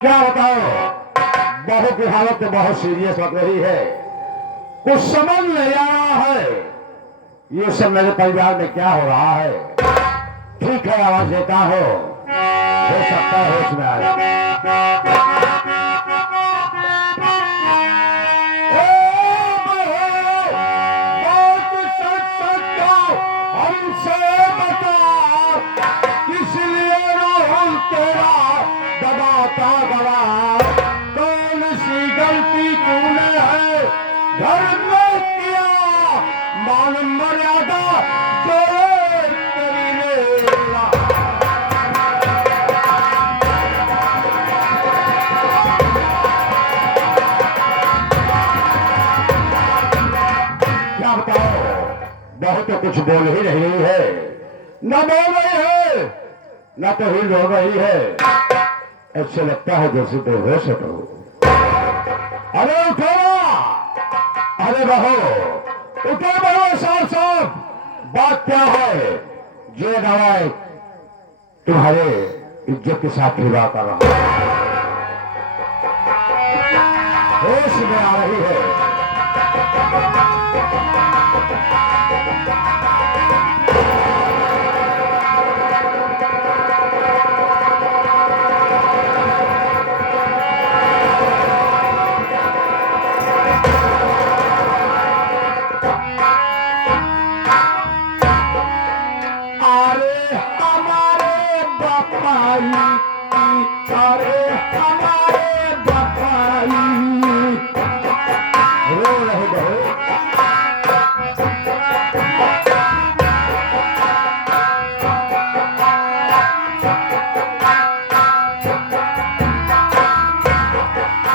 क्या बताओ, बहू की हालत तो बहुत सीरियस लग रही है। कुछ समझ नहीं आ रहा है ये सब मेरे परिवार में क्या हो रहा है। ठीक है, आवाज देता हो सकता है होश में आए। कौन सी गलती तूने है घर में किया, मान मर्यादा जो तेरी लेला। क्या बताओ, बहुत तो कुछ बोल ही रही है, न बोल रही है न तो हिल हो रही है। ऐसे लगता है जैसे बेहोश हो। अरे उठो, अरे बहो उठो, बहो साहब साहब, बात क्या है? जो दवाई तुम्हारे इज्जत के साथ विवाह कर रहा होश में आ रही है।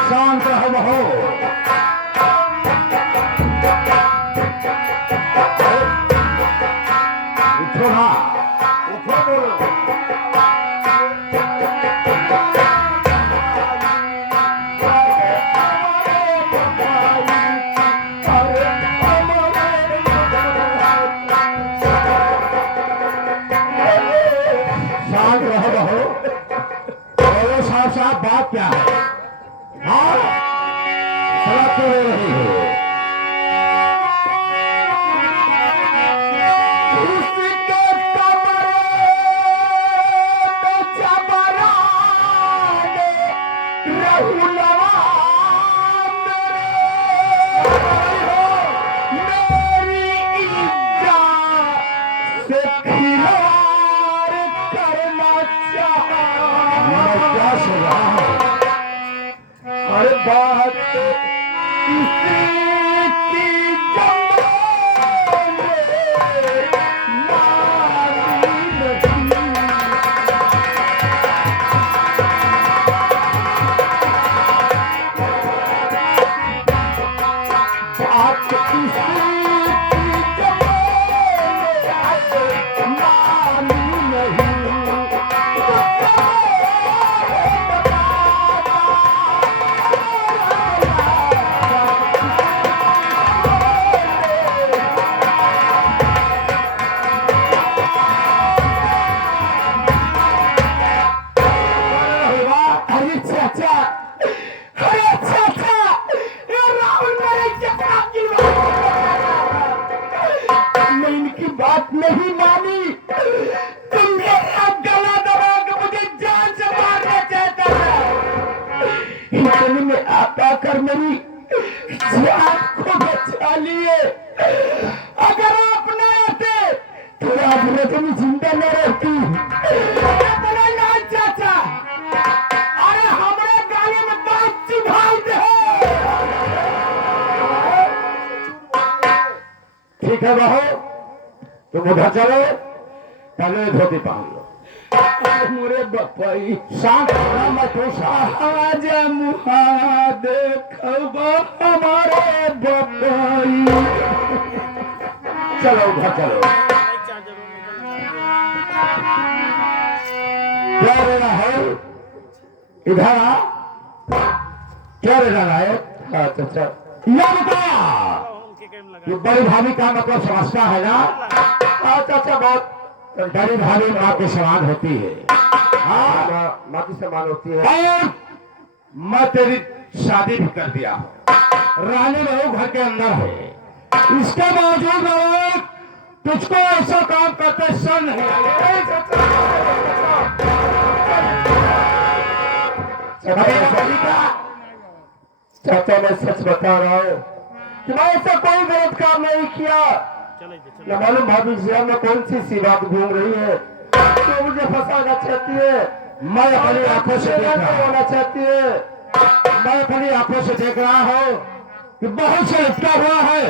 शांत रहो, उठो ना, उठो बोलो। शांत रहो, बोलो साहब साहब, बात क्या है? हाँ, सड़क तो ले रही हो। अरे बात किसी की बात नहीं मानी, तुम मेरा गला दबा के मुझे जान से मारना चाहता था। इतने में आप आकर मेरी जान को बचा लिए। अगर आप न आते तो आप रतन जिंदा न रहती। ना चाचा, अरे हमारे गाली में दांत चिढ़ाई दे। ठीक है बहू, तुम उधर चलो, पहले धोती पहन लो। मोरे बपाई शांत होना मत हो। आजा मुहा देखबा हमारे बपाई। चलो उधर चलो। क्या लेना है? इधर आ। क्या लेना है? अच्छा, यह बता, ये बड़ी भाभी का मतलब समझता है ना? अच्छा, बहुत बड़ी भाभी माँ के समान होती है। हाँ, माँ की समान होती है। और मैं तेरी शादी भी कर दिया हूं, रानी बहू घर के अंदर है, इसके बावजूद नवाब तुझको ऐसा काम करते शर्म नहीं आई? चाचा मैं सच बता रहा हूँ कि मैं ऐसा कोई गलत काम नहीं किया। न मालूम भाभी जिया में कौन सी बात घूम रही है, तो मुझे फंसाना चाहती है। मैं अपनी आंखों से होना चाहती है। मैं अपनी आंखों से देख रहा हूँ कि बहुत से लटका हुआ है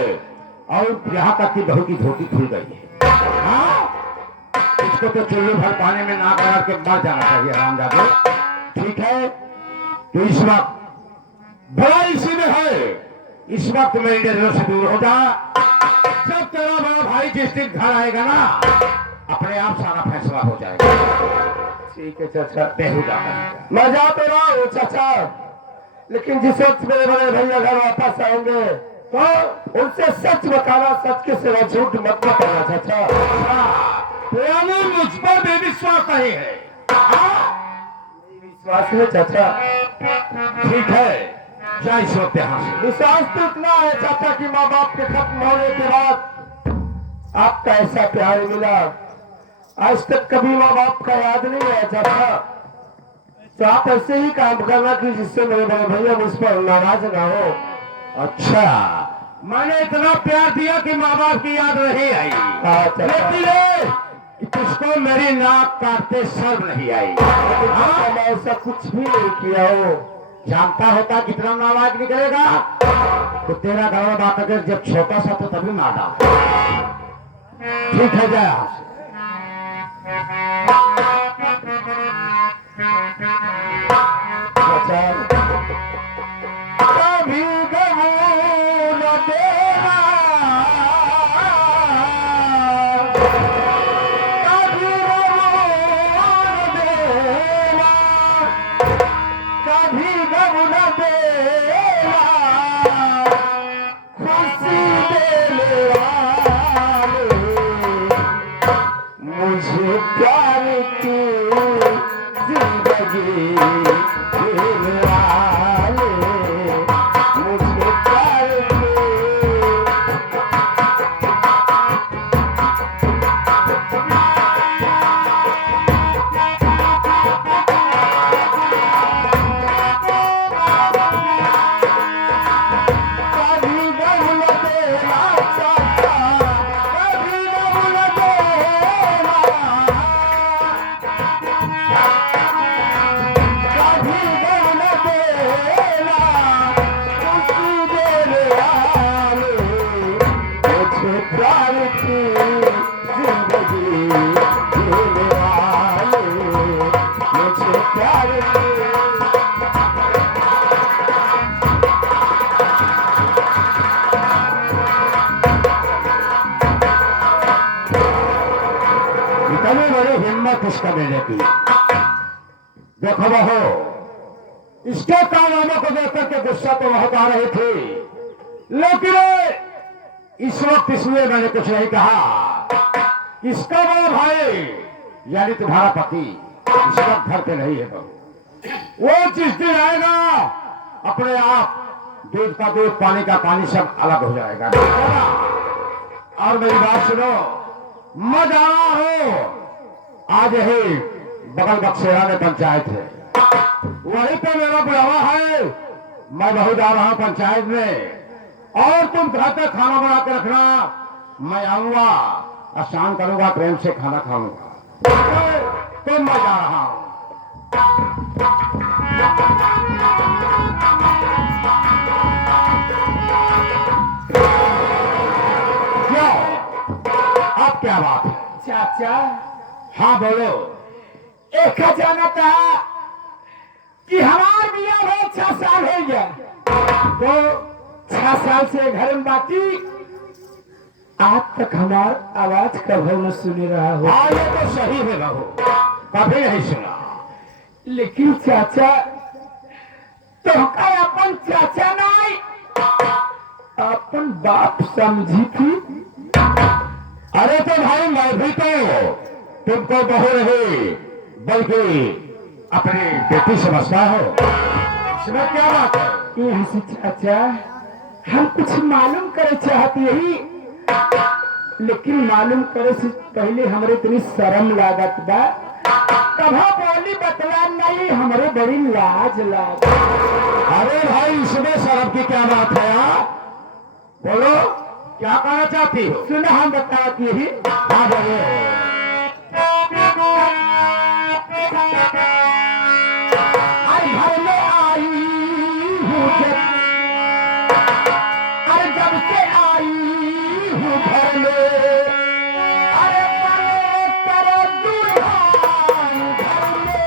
और यहाँ तक की बहू की धोती खुल गई है। हाँ, इसको तो चुल्लू भर पानी में नाक मार के मर जाना चाहिए रामजादे। ठीक है, तो इस वक्त बड़ा इसी में है, इस वक्त मेरी नजरों से दूर हो जा। जब तेरा बड़ा भाई जिस दिन घर आएगा ना, अपने आप सारा फैसला हो जाएगा। ठीक है चाचा, बेहुदा मैं जा तो रहा हूँ चाचा, लेकिन जिस वक्त मेरे बड़े भैया घर वापस आएंगे तो उनसे सच बताना, सच के सिवा झूठ मत बताना चाचा। मुझ पर बेविश्वास नहीं है? विश्वास है चाचा। ठीक है, जा इस वक्त यहाँ से। विश्वास तो इतना है चाचा कि माँ बाप के खत्म होने के बाद आपका ऐसा प्यार मिला, आज तक कभी माँ बाप का याद नहीं आया चाचा। तो आप ऐसे ही काम करना कि जिससे मेरे बड़े भैया मुझ पर नाराज ना हो। अच्छा, मैंने इतना प्यार दिया कि माँ बाप की याद नहीं आई। लेकिन तुझको मेरी नाक काटते शर्म नहीं आई? हाँ, मैं ऐसा कुछ भी नहीं किया हो। जानता होता कितना नाराज निकलेगा तो तेरा गला बात अगर जब छोटा सा तो तभी मार डाल। ठीक है, जा कभी गमू न देना, कभी गमू न देना, खुशी देने वाले मुझे प्यार की जिंदगी देने वाले, मुझे प्यार की। कभी गम न देना चाचा, कभी गम न देना, कभी गम न देना, खुशी देने वाले मुझे प्यार की जिंदगी देने वाले, मुझे प्यार की। इतनी बड़ी हिम्मत इसका देने की। देखो बहो, इसके कारनामों को देख करके गुस्सा तो बहुत आ रही थी, लेकिन इस वक्त इसलिए मैंने कुछ नहीं कहा। इसका बड़ा भाई यानी तुम्हारा पति इस वक्त घर पे नहीं है बहू। वो जिस दिन आएगा अपने आप दूध का दूध, पानी का पानी सब अलग हो जाएगा। और मेरी बात सुनो, मैं जा रहा हूं, आज ही बगल बक्सेरा में पंचायत है, वहीं पे मेरा बुलावा है। मैं बहू जा रहा हूं पंचायत में, और तुम घर पे खाना बना के रखना। मैं आऊंगा, स्नान करूंगा, प्रेम से खाना खाऊंगा। तो मैं जा रहा हूं। क्यों, अब क्या बात है? चाचा, हाँ बोलो। एक जाना था कि हमार बिया में 6 साल हो गया, तो 6 साल से घर में बाकी आज तक हमार आवाज कभी न सुनी रहा हो। हाँ, ये तो सही है बहू, कभी नहीं सुना। लेकिन चाचा, तो अपन चाचा नहीं, अपन बाप समझी थी। अरे तो भाई, मैं भी तो तुमको बहू नहीं बल्कि अपनी बेटी समझता हो। इसमें क्या बात है? यहाँ से चाचा हम कुछ मालूम करे चाहते यही, लेकिन मालूम करे से पहले हमरे इतनी शर्म लागत बा, कभा बोली बतला नहीं, हमरे बड़ी लाज लाग। अरे भाई इसमें शर्म की क्या बात है? बोलो क्या कहना चाहती हो? सुना हम बताती ही। हाँ बोलो। घर में आई हूँ अरे जब से आई हूँ घर में, अरे मने करो दुल्हन घर में।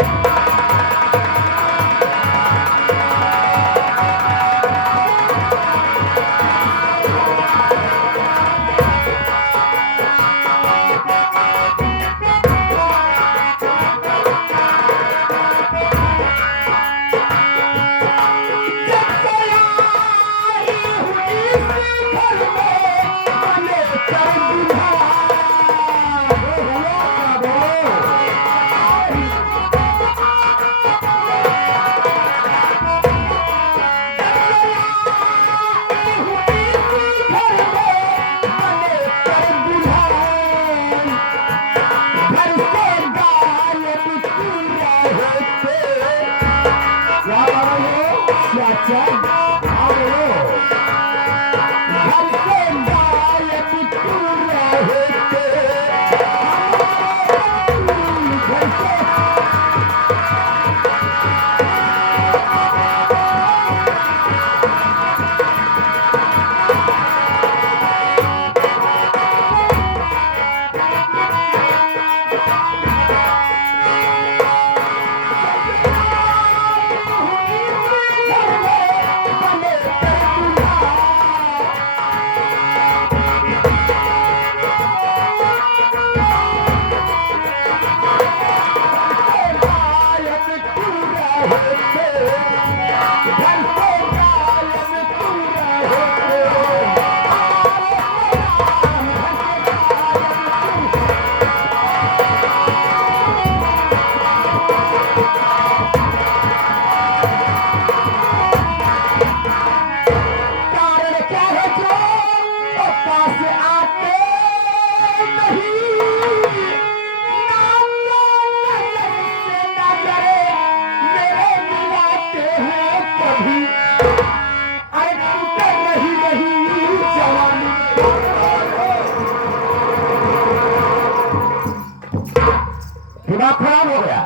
दिमाग खराब हो गया?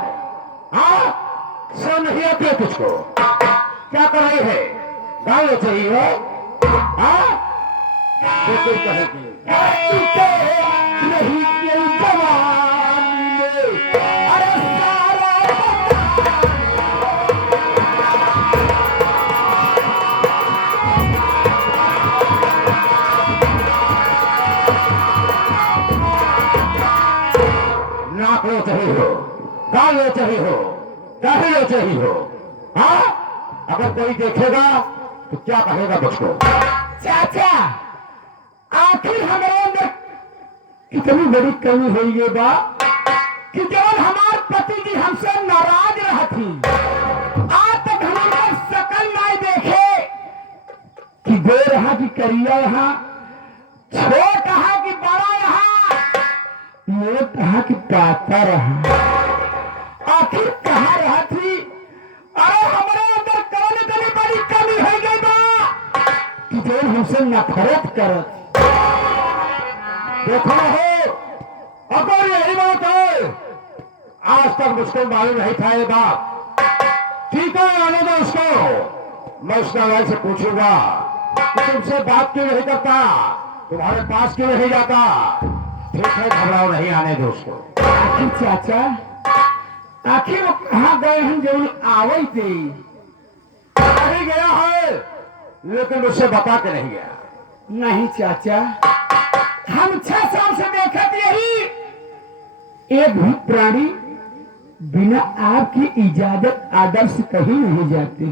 हाँ सर नहीं आती है तुझको? क्या कर रही है? गाँव चाहिए? हाँ बिल्कुल कहेगी नहीं कोई जवानी में, अरे सारा नाक लो चाहिए हो, गाल लो चाहिए हो, दाढ़ी लो चाहिए हो। हाँ अगर कोई देखेगा तो क्या कहेगा मुझको? चाचा आखिर हमारे अंदर कितनी बड़ी कमी हुई है बा कि जब हमारे पति जी हमसे नाराज रहती, आज तक हमारे शकल नहीं देखे कि गोर रहा कि करिया यहाँ, छोट रहा कि बड़ा रहा, मोट रहा कि पाता रहा, आखिर कहाँ रहा थी? अरे हमारे अंदर कौन इतनी बड़ी कमी हो गई बा कि जो हमसे नफरत करत। देखो हो, अगर यही बात है, आज तक मुझको मालूम नहीं था ये बात। ठीक है आने दो उसको, मैं उसका भाई से पूछूंगा कि तुमसे बात क्यों नहीं करता, तुम्हारे पास क्यों नहीं जाता। ठीक है घबराओ नहीं, आने दो उसको। आखिर चाचा आखिर वो कहाँ गए हैं जो आवे थे? नहीं गया है लेकिन मुझसे बता के नहीं गया। नहीं चाचा, हम 6 साल से देखा यही, एक भी प्राणी बिना आपकी इजाजत आदर से कहीं नहीं जाते।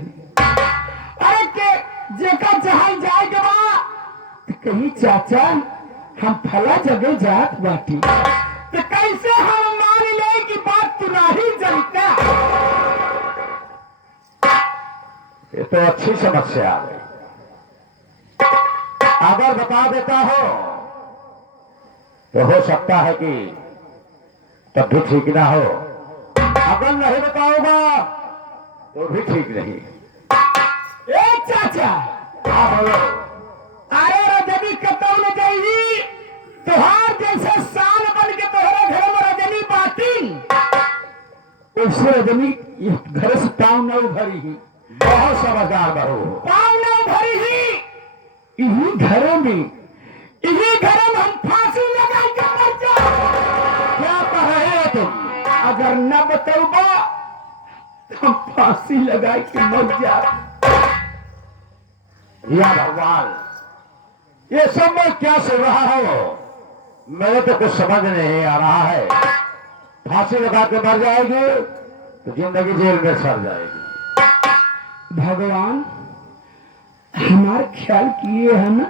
अरे के जेका जहां जाए के बा तो कहीं चाचा हम फला जगह जात बाटी, तो कैसे हम मान ले कि बात तू नहीं जनता? ये तो अच्छी समस्या आ गई। अगर बता देता हो तो हो सकता है कि तब भी ठीक ना हो, अगर नहीं बताऊंगा तो भी ठीक नहीं। ए चाचा, हाँ बोलो। अरे रजनी कतौ न जाइगी, तुहार जैसे साल बन के तोहरे घर में रजनी बाती, उससे रजनी घर से पाँव न उभरी ही। बहुत समझदार बहू हो। पाँव न उभरी ही। इन्हीं घरों में हम फांसी लगा के मर जाओ। क्या कह रहे हो तुम? अगर न बतौबा तो हम फांसी लगा के मर जाओ। या भगवान, ये सब मैं क्या सुन रहा हूं? मेरे तो कुछ समझ नहीं आ रहा है। फांसी लगा के मर जाएगी तो जिंदगी जेल में सड़ जाएगी। भगवान हमारे ख्याल किए है ना,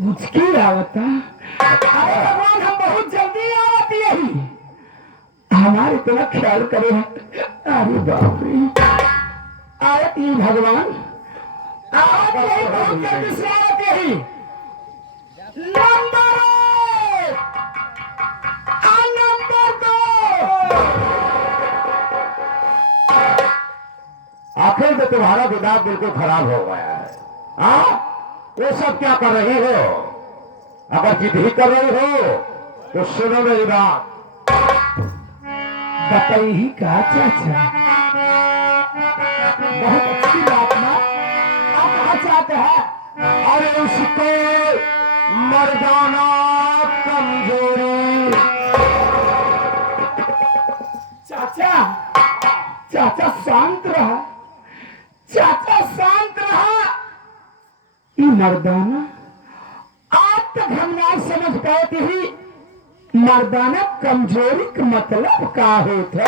मुझकी आवता। अरे भगवान हम बहुत जल्दी आवत यही, हमारे इतना ख्याल करे हैं। अरे बाप रे, आवत यही भगवान, आवत यही, बहुत जल्दी से आवत यही। नंबर एक, नंबर दो। आखिर में तुम्हारा दिमाग बिल्कुल खराब हो गया है। हाँ, वो सब क्या कर रही हो? अगर जिद ही कर रही हो तो सुनो मेरी बात। बताइए ही कहा चाचा, बहुत अच्छी बात ना। आप कहा चाहते हैं? अरे उसको मर्दाना कमजोरी। चाचा, चाचा शांत रहा, चाचा शांत रहा। ये मर्दाना आज तक हम ना समझ पाए थे ही मर्दाना कमजोरी का मतलब का होता।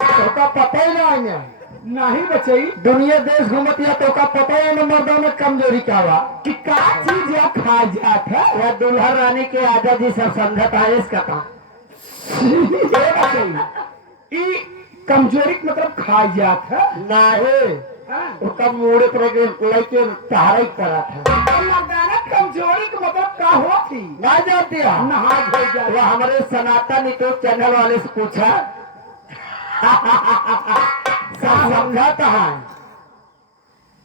तो का पता ही ना नहीं बचई, दुनिया देश घूमतिया तो का पता ही ना मर्दाना कमजोरी क्या हुआ। कि का चीज या खा जात है। या दुल्हन रानी के आजा जी सब समझता है इसका काम। ये बचई, ई कमजोरी का मतलब खा जात है। नहीं, उसका मुड़े पर लेके सहारा करा था। मर्दाना कमजोरी का मतलब का होती? ना जानती है? नहा धो जा। वो हमारे सनातन यूट्यूब चैनल वाले से पूछा। सब समझाता है।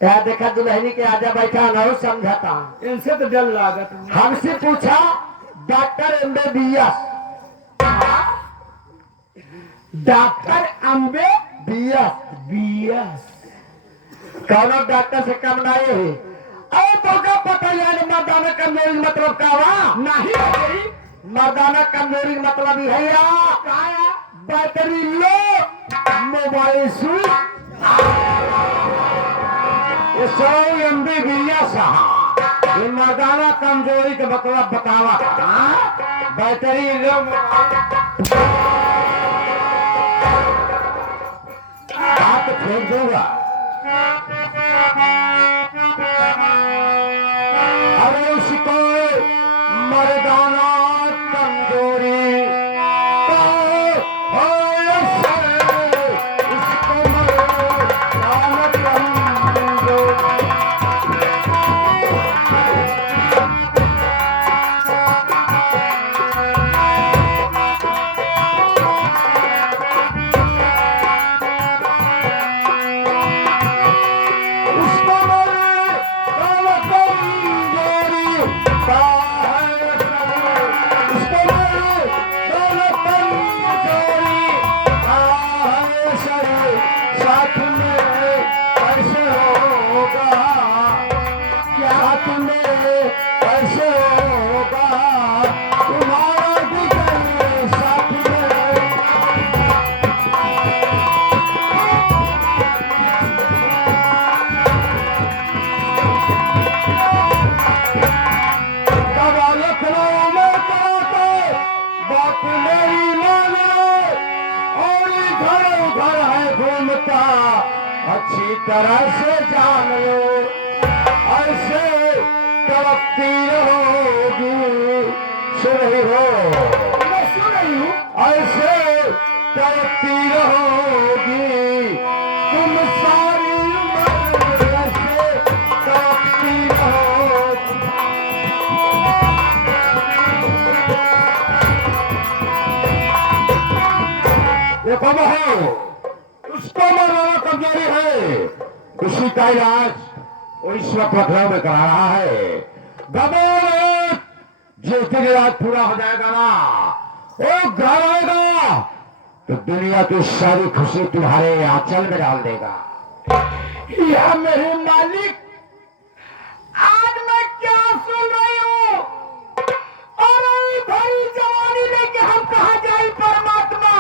क्या देखा दुल्हनी के आजा बैठा ना, समझाता है। इनसे तो डर लागत। हमसे पूछा doctor MBBS, doctor Ambe BS कौन डॉक्टर से कम नहीं है? अरे तो का पता यार मर्दाना कमजोरी मतलब का हुआ? नहीं बचई, मर्दाना कमजोरी का मतलब ही है या काया बैटरी लो, मोबाइल स्विच। ये 100 MBBS ये मर्दाना कमजोरी का मतलब बतावा था। बैटरी लो, हाथ फेंक दूंगा। अरे उसको मर्दाना कमजोरी तो उसको मर्दाना कमजोरी। अच्छी तरह से जान लो, ऐसे तड़पती रहोगी। सुन रही हो? मैं सुन रही हूँ। ऐसे तड़पती रहोगी। तो वो उसको मरवाना कमजोरी है, उसी का इलाज वो इस वक्त लखनऊ में करा रहा है। गबोर जिस दिन इलाज पूरा हो जाएगा ना, वो घर आएगा तो दुनिया की सारी खुशी तुम्हारे आंचल में डाल देगा। या मेरे मालिक, आज मैं क्या सुन रही हूँ? अरे भाई जवानी लेके हम कहा जाए परमात्मा?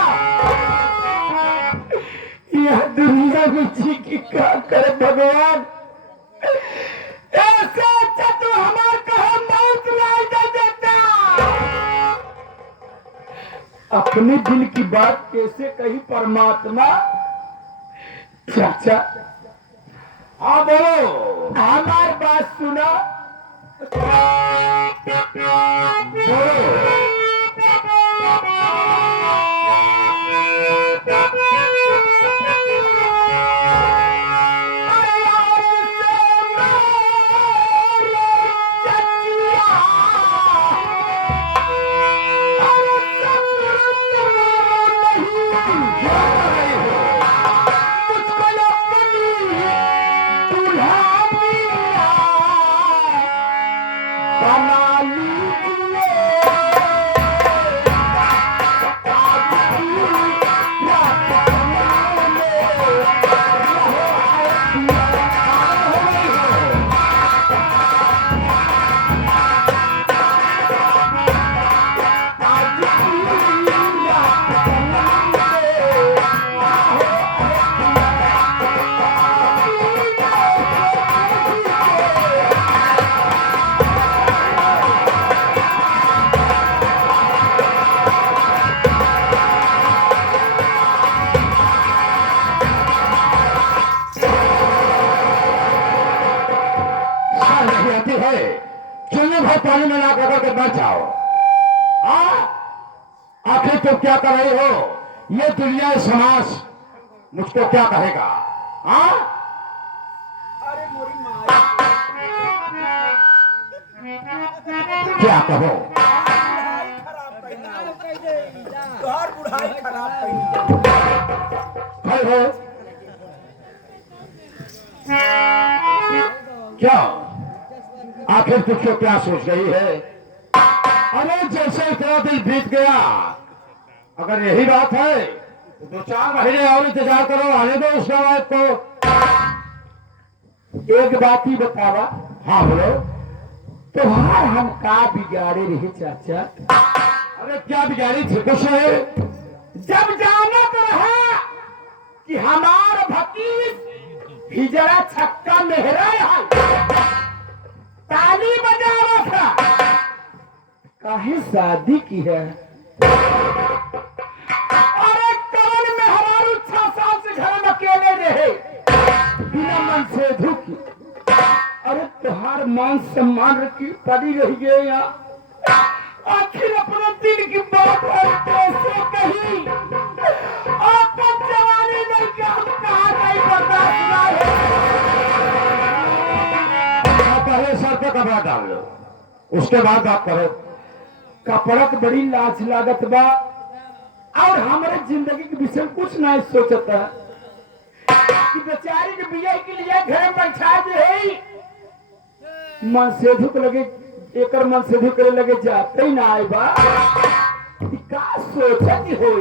यह दुनिया में जी की क्या करे भगवान? ऐसे अच्छा तो हमारे कहा मौत लाई दे देता। अपने दिल की बात कैसे कही परमात्मा? चाचा, हाँ बोलो। हमारी बात सुना। बोलो। पानी में ना करके बैठ जाओ। आखिर तुम क्या कर रही हो? ये दुनिया समाज मुझको क्या कहेगा? क्या कहो? भाई हो क्या? आखिर तुझको क्या सोच गई है? अरे जैसे इतना दिन बीत गया, अगर यही बात है तो 2-4 महीने और इंतजार करो, आने दो उस वाइफ को। एक बात ही बतावा। हाँ बोलो। तुम्हार हम का बिगाड़े रहे चाचा? अरे क्या बिगाड़ी थी? कुछ है जब जाना तो रहा कि हमार भतीज हिजड़ा छक्का मेहरा है, ताली बजावा था, काहे शादी की है? अरे कौन मेहरारू 6 साल से घर में अकेले रहे बिना मन से धुकी? अरे तुहार मान सम्मान की पड़ी रही गई यहाँ। आखिर अपने दिल की बात और कैसे कही? आपको जवानी नहीं कि हम कहा नहीं बर्दाश्त है। पहले सर पे कपड़ा डाल लो, उसके बाद बात करो। कपड़ा की बड़ी लाज लागत बा, और हमारे जिंदगी के विषय कुछ नहीं सोचता कि बेचारी के बिया के लिए घर में बैठा दे। मन से धुक लगे, एकर मन से धुक करे लगे जाते ही ना आए बा। का सोचती हो?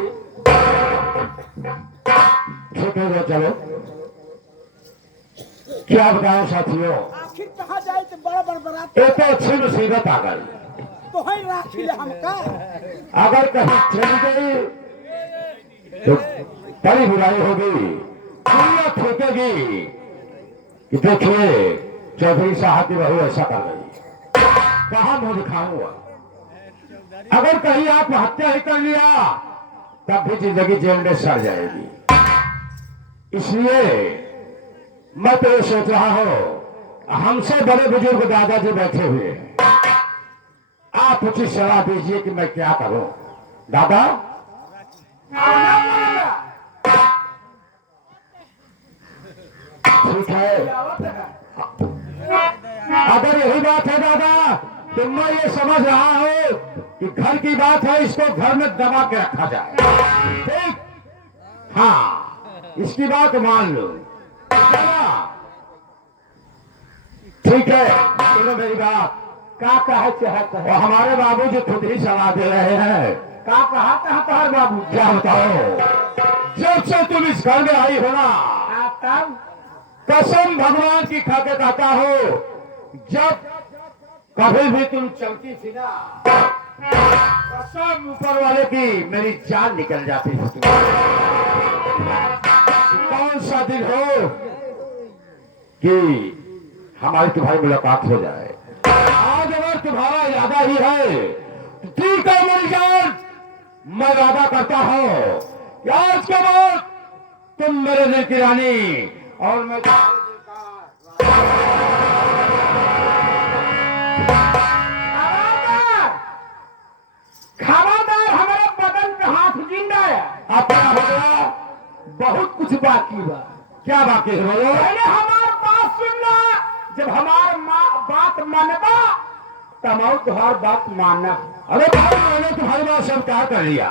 ठीक है चलो। क्या बताओ साथियों? आखिर कहा जाए तो बड़ा बड़बड़ाते। ये तो अच्छी मुसीबत आ गई। तो है राखी ले हमका। अगर कहीं चली गई तो बड़ी बुराई होगी, दुनिया फेंकेगी कि देखिए चौधरी साहब की बहू ऐसा कर गई। कहां मुंह दिखाऊंगा? अगर कहीं आत्महत्या ही कर लिया तब भी जिंदगी जेल में सड़ जाएगी। इसलिए मैं तो ये सोच रहा हूं, हमसे बड़े बुजुर्ग दादाजी बैठे हुए हैं, आप उचित सलाह दीजिए कि मैं क्या करूं। दादा ठीक है, अगर यही बात है दादा तो मैं ये समझ रहा हूं कि घर की बात है, इसको घर में दबा के रखा जाए। ठीक हाँ, इसकी बात मान लो। ठीक है, सुनो मेरी बात। का कहे चाहत और है हमारे बाबू जी खुद ही सलाह दे रहे हैं। का कहा हर बाबू क्या बताओ, जब से तुम इस घर में आई हो ना, तब कसम भगवान की खा के कहता हो, जब कभी भी तुम चलती थी ना, कसम ऊपर वाले की मेरी जान निकल जाती थी कौन सा दिन हो कि हमारी तुम्हारी मुलाकात हो जाए। आज अगर तुम्हारा इरादा ही है तो ठीक है मेरी जान, मैं वादा करता हूं कि आज के बाद तुम मेरे दिल की रानी और मैं खबरदार हमारे बदन पे हाथ जिंदा है अपना हो गया। बहुत कुछ बाकी बा क्या बाकी है बोलो? पहले हमार बात सुनना जब हमार बात मानबा तब और तुहार बात मानना अरे भाई, मैंने तुम्हारी बात सब क्या कर लिया।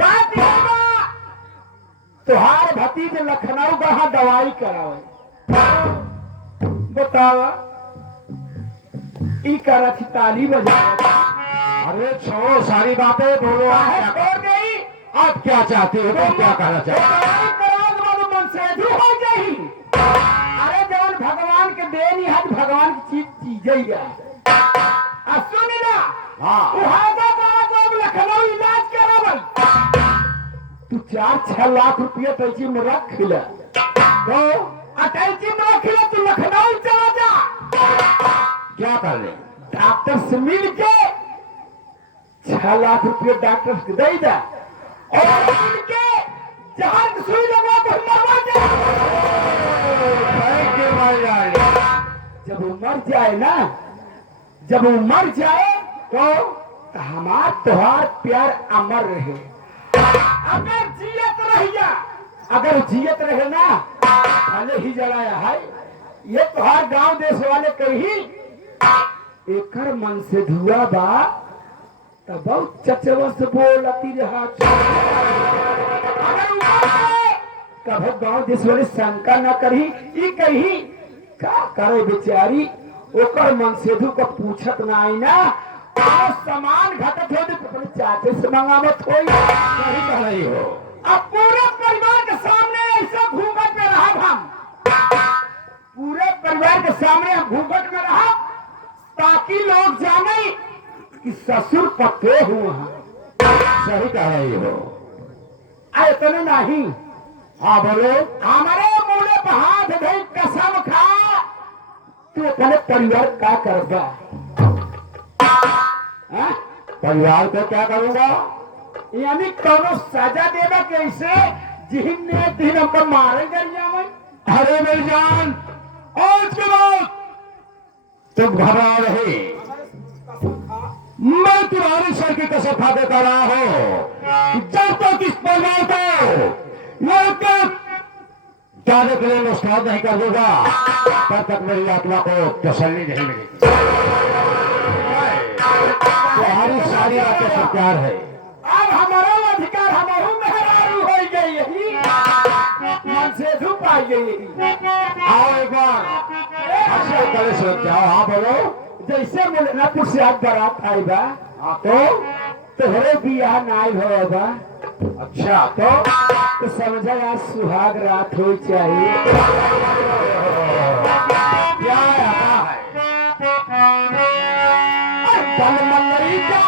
बात यह बा तुहार भतीज लखनऊ कहाँ दवाई करावे बतावा ई करत ताली बजावा अरे छोड़ो सारी बातें, बोलो आप क्या छोड़ गई आप क्या चाहते हो, तुम क्या कहना चाहते अरे जवन भगवान के देनी है भगवान की चीज ही है सुन ना हाँ। लखनऊ इलाज करावल तू 4-6 लाख रुपया टैची में रख ले तो टैची में रख ले तू लखनऊ चला जा क्या कर ले? डॉक्टर से मिल के 6 लाख रुपया डॉक्टर को दे दे और मिल के जहां सुई लगवा तो मरवा जब वो मर जाए ना, जब वो मर जाए तो हमार तुहार प्यार अमर रहे। अगर जियत रहिया, अगर जियत रहे ना भले ही जलाया है ये तुहार गांव देश वाले कही एकर मन से धुआ बा तब बहुत चचवस बोलती रहा। अगर कभी गांव देश वाले शंका न करी ई कही का करे बेचारी ओकर मन सेधु को पूछत ना आई ना और सामान घटत हो तो अपने चाचे से मंगावत होई सही कह रही हो। अब पूरे परिवार के सामने ऐसा घूंघट में रहा हम, पूरे परिवार के सामने हम घूंघट में रहा ताकि लोग जाने कि ससुर पक्के हुए हैं। सही कह रही हो। इतने नहीं हाँ बोलो। हमारे मुंह पे हाथ धई कसम खा तू अपने परिवार का करबा परिवार को क्या करूंगा? यानी कौनो सजा देगा कैसे जिन ने दिन हमको मारे गरिया में। अरे मेरी जान, आज के बाद तुम घबरा रहे, मैं तुम्हारी सर की कसम खा देता रहा हूं जब तक इस परिवार को यहाँ तक जाने के लिए मुस्ताद नहीं कर दूंगा तब तक मेरी आत्मा को तसल्ली नहीं मिलेगी। तुम्हारी सारी बातें सरकार है। अब हमारा अधिकार हमारू मेहरारू हो गई यही मन से धूप आई गई। आओ एक बार हंसे करे सोच जाओ। हाँ बोलो। जैसे बोले ना कुछ याद बारात आई बा हाँ तो तोहरे बियाह नाई होगा अच्छा तो समझा यार सुहाग रात हो चाहिए। क्या आता है? बल मलई जा